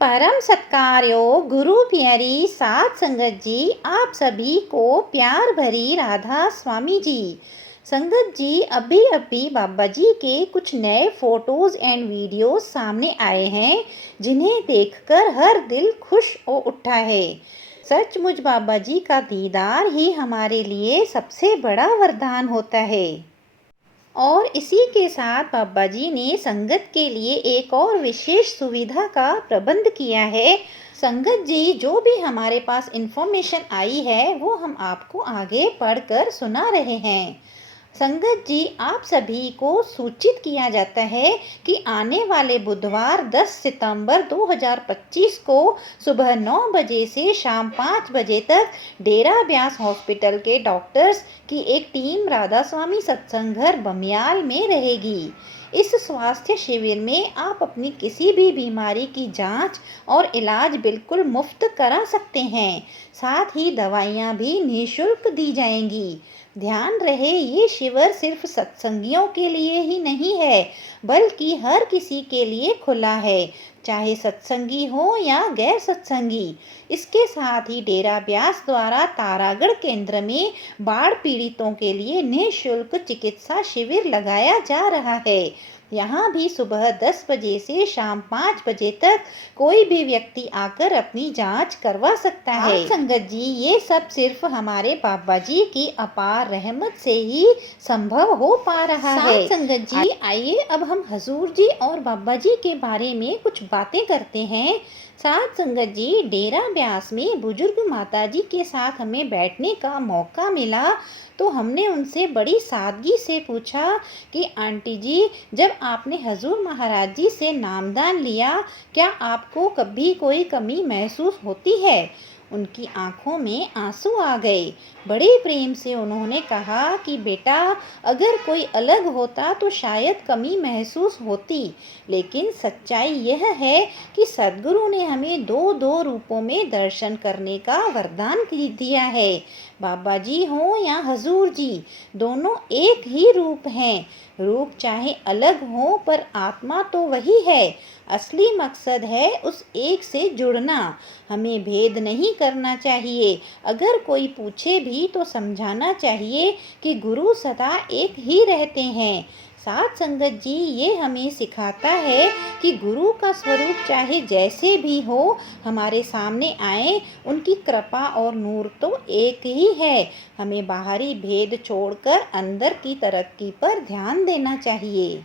परम सत्कार्यो गुरु प्यारी साध संगत जी, आप सभी को प्यार भरी राधा स्वामी जी। संगत जी, अभी अभी बाबा जी के कुछ नए फोटोज एंड वीडियोस सामने आए हैं, जिन्हें देखकर हर दिल खुश हो उठा है। सचमुच बाबा जी का दीदार ही हमारे लिए सबसे बड़ा वरदान होता है। और इसी के साथ बाबा जी ने संगत के लिए एक और विशेष सुविधा का प्रबंध किया है। संगत जी, जो भी हमारे पास इंफॉर्मेशन आई है वो हम आपको आगे पढ़कर सुना रहे हैं। संगत जी, आप सभी को सूचित किया जाता है कि आने वाले बुधवार 10 सितंबर 2025 को सुबह 9 बजे से शाम 5 बजे तक डेरा ब्यास हॉस्पिटल के डॉक्टर्स की एक टीम राधा स्वामी सत्संग घर बमियाल में रहेगी। इस स्वास्थ्य शिविर में आप अपनी किसी भी बीमारी की जांच और इलाज बिल्कुल मुफ्त करा सकते हैं। साथ ही दवाइयाँ भी निःशुल्क दी जाएंगी। ध्यान रहे, ये शिविर सिर्फ सत्संगियों के लिए ही नहीं है, बल्कि हर किसी के लिए खुला है, चाहे सत्संगी हो या गैर सत्संगी। इसके साथ ही डेरा ब्यास द्वारा तारागढ़ केंद्र में बाढ़ पीड़ितों के लिए निःशुल्क चिकित्सा शिविर लगाया जा रहा है। यहाँ भी सुबह 10 बजे से शाम 5 बजे तक कोई भी व्यक्ति आकर अपनी जांच करवा सकता है। संगत जी, ये सब सिर्फ हमारे बाबा जी की अपार रहमत से ही संभव हो पा रहा है। संगत जी, आइए अब हम हजूर जी और बाबा जी के बारे में कुछ बातें करते हैं। साथ संगत जी, डेरा ब्यास में बुजुर्ग माता जी के साथ हमें बैठने का मौका मिला, तो हमने उनसे बड़ी सादगी से पूछा कि आंटी जी, जब आपने हजूर महाराज जी से नामदान लिया, क्या आपको कभी कोई कमी महसूस होती है? उनकी आंखों में आंसू आ गए। बड़े प्रेम से उन्होंने कहा कि बेटा, अगर कोई अलग होता तो शायद कमी महसूस होती, लेकिन सच्चाई यह है कि सद्गुरु ने हमें दो दो रूपों में दर्शन करने का वरदान दिया है। बाबा जी हो या हजूर जी, दोनों एक ही रूप हैं। रूप चाहे अलग हो, पर आत्मा तो वही है। असली मकसद है उस एक से जुड़ना। हमें भेद नहीं करना चाहिए। अगर कोई पूछे भी तो समझाना चाहिए कि गुरु सदा एक ही रहते हैं। साथ संगत जी, ये हमें सिखाता है कि गुरु का स्वरूप चाहे जैसे भी हो, हमारे सामने आए, उनकी कृपा और नूर तो एक ही है। हमें बाहरी भेद छोड़कर अंदर की तरक्की पर ध्यान देना चाहिए।